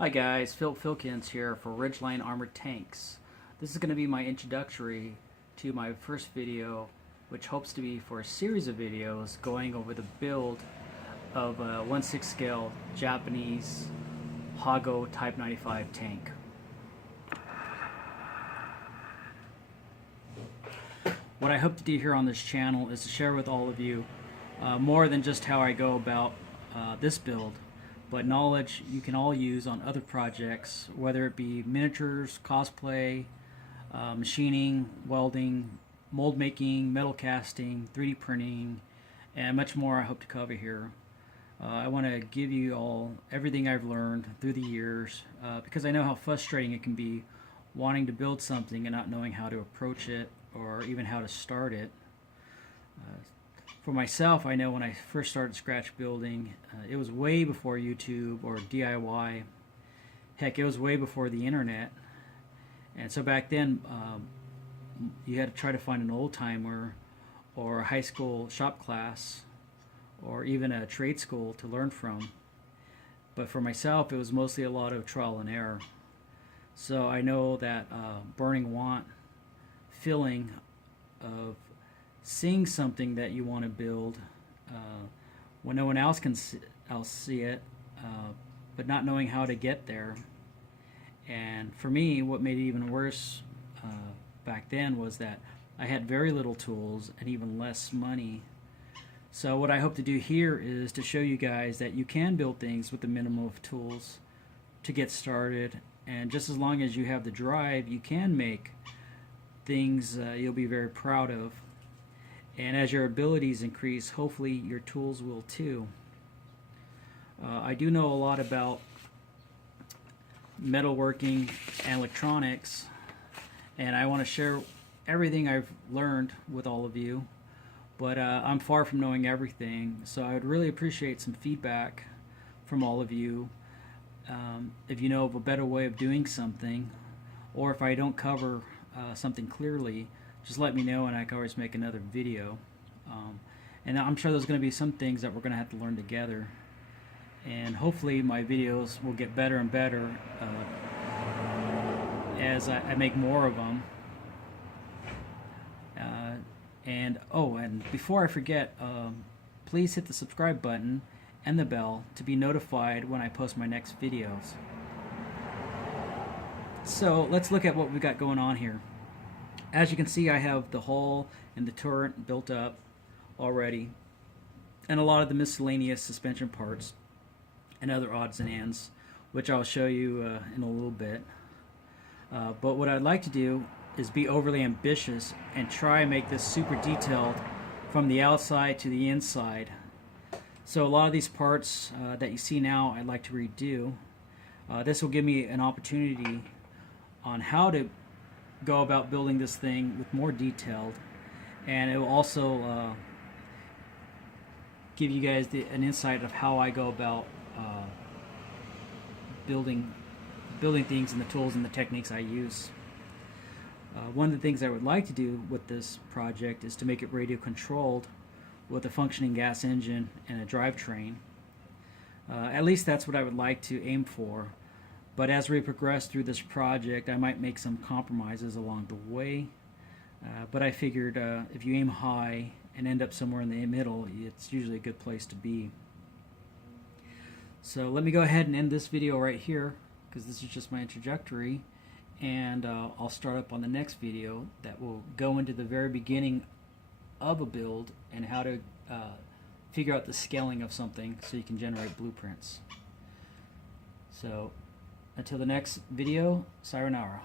Hi guys, Phil Filkins here for Ridgeline Armored Tanks. This is going to be my introductory to my first video, which hopes to be for a series of videos going over the build of a 1/6 scale Japanese Hago Type 95 tank. What I hope to do here on this channel is to share with all of you more than just how I go about this build, but knowledge you can all use on other projects, whether it be miniatures, cosplay, machining, welding, mold making, metal casting, 3D printing, and much more I hope to cover here. I want to give you all everything I've learned through the years because I know how frustrating it can be wanting to build something and not knowing how to approach it or even how to start it. For myself, I know when I first started scratch building, it was way before YouTube or DIY. Heck, it was way before the internet. And so back then, you had to try to find an old timer or a high school shop class or even a trade school to learn from. But for myself, it was mostly a lot of trial and error. So I know that burning want feeling of seeing something that you want to build when no one else can see it, but not knowing how to get there. And for me, what made it even worse back then was that I had very little tools and even less money. So what I hope to do here is to show you guys that you can build things with the minimum of tools to get started, and just as long as you have the drive, you can make things you'll be very proud of. And as your abilities increase, hopefully your tools will too. I do know a lot about metalworking and electronics, and I want to share everything I've learned with all of you, but I'm far from knowing everything, so I would really appreciate some feedback from all of you. If you know of a better way of doing something, or if I don't cover something clearly, just let me know and I can always make another video. And I'm sure there's going to be some things that we're going to have to learn together. And hopefully my videos will get better and better as I make more of them. And before I forget, please hit the subscribe button and the bell to be notified when I post my next videos. So let's look at what we got going on here. As you can see, I have the hull and the turret built up already, and a lot of the miscellaneous suspension parts and other odds and ends, which I'll show you in a little bit. But what I'd like to do is be overly ambitious and try and make this super detailed from the outside to the inside. So a lot of these parts that you see now, I'd like to redo. This will give me an opportunity on how to go about building this thing with more detailed, and it will also give you guys an insight of how I go about building things and the tools and the techniques I use. One of the things I would like to do with this project is to make it radio controlled with a functioning gas engine and a drivetrain. At least that's what I would like to aim for. But as we progress through this project, I might make some compromises along the way. But I figured if you aim high and end up somewhere in the middle, it's usually a good place to be. So let me go ahead and end this video right here, because this is just my introductory. And I'll start up on the next video that will go into the very beginning of a build and how to figure out the scaling of something so you can generate blueprints. So until the next video, sayonara.